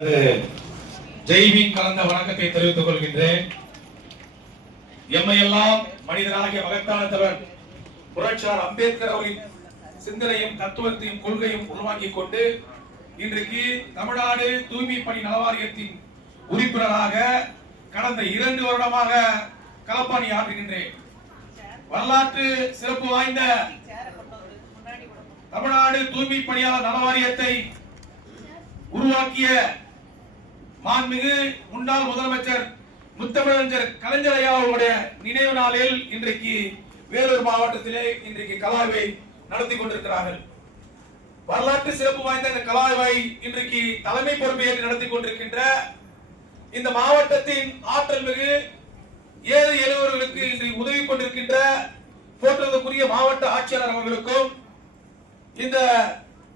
ஜெய்வின் கலந்த வணக்கத்தை தெரிவித்துக் கொள்கின்றேன். எம்மையெல்லாம் மனிதனாகிய மகத்தானவர் புரட்சியாளர் அம்பேத்கர் அவரின் சிந்தனையும் தத்துவத்தையும் கொள்கையும் உருவாக்கிக் கொண்டு இன்றைக்கு தமிழ்நாடு தூய்மை பணி நலவாரியத்தின் உறுப்பினராக கடந்த 2 வருடமாக களப்பணி ஆற்றுகின்றேன். வரலாற்று சிறப்பு வாய்ந்த தமிழ்நாடு தூய்மை பணியாளர் நலவாரியத்தை உருவாக்கிய மாண்புமிகு முன்னாள் முதலமைச்சர் முத்தமிழறிஞர் கலைஞர் ஐயா அவர்களுடைய நினைவு நாளில் இன்றைக்கு வேலூர் மாவட்டத்திலே இன்றைக்கு கலாய்வை நடத்தி கொண்டிருக்கிறார்கள். வரலாற்று சிறப்பு வாய்ந்த இந்த கலாய்வை இன்றைக்கு தலைமை பொறுப்பேற்று நடத்தி கொண்டிருக்கின்ற இந்த மாவட்டத்தின் ஆற்றல் மிகு ஏழை எளியவர்களுக்கு இன்றைக்கு உதவி கொண்டிருக்கின்ற போற்றுவதற்குரிய மாவட்ட ஆட்சியாளர் அவர்களுக்கும் இந்த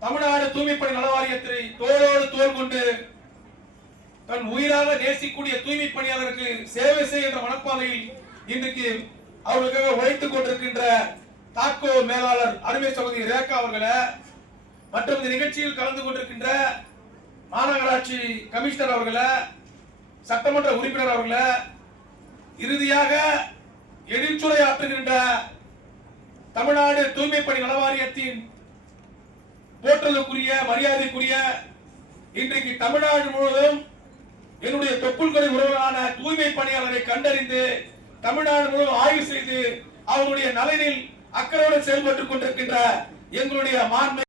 தமிழ்நாடு தூய்மை பணி நலவாரியத்தை தோளோடு தோள் கொண்டு தன் உயிராக நேசிக்கூடிய தூய்மை பணியாளருக்கு சேவை செய்கின்ற மனப்பாலையில் இன்றைக்கு அவர்களுக்காக உழைத்துக் கொண்டிருக்கின்ற தாக்கோ மேலாளர் அருமை சகோதரி ரேகா அவர்களை மற்றும் இந்த நிகழ்ச்சியில் கலந்து கொண்டிருக்கின்ற மாநகராட்சி கமிஷனர் அவர்களை சட்டமன்ற உறுப்பினர் அவர்களை இறுதியாக எழில்சுரை ஆற்றுகின்ற தமிழ்நாடு தூய்மை பணி நலவாரியத்தின் போற்றுதலுக்குரிய மரியாதைக்குரிய இன்றைக்கு தமிழ்நாடு முழுவதும் என்னுடைய தொப்புள்கொடை உறவுகளான தூய்மை பணியாளரை கண்டறிந்து தமிழ்நாடு முழுவதும் ஆய்வு செய்து அவர்களுடைய நலனில் அக்கறையோடு செயல்பட்டுக் கொண்டிருக்கின்ற எங்களுடைய மாண்பு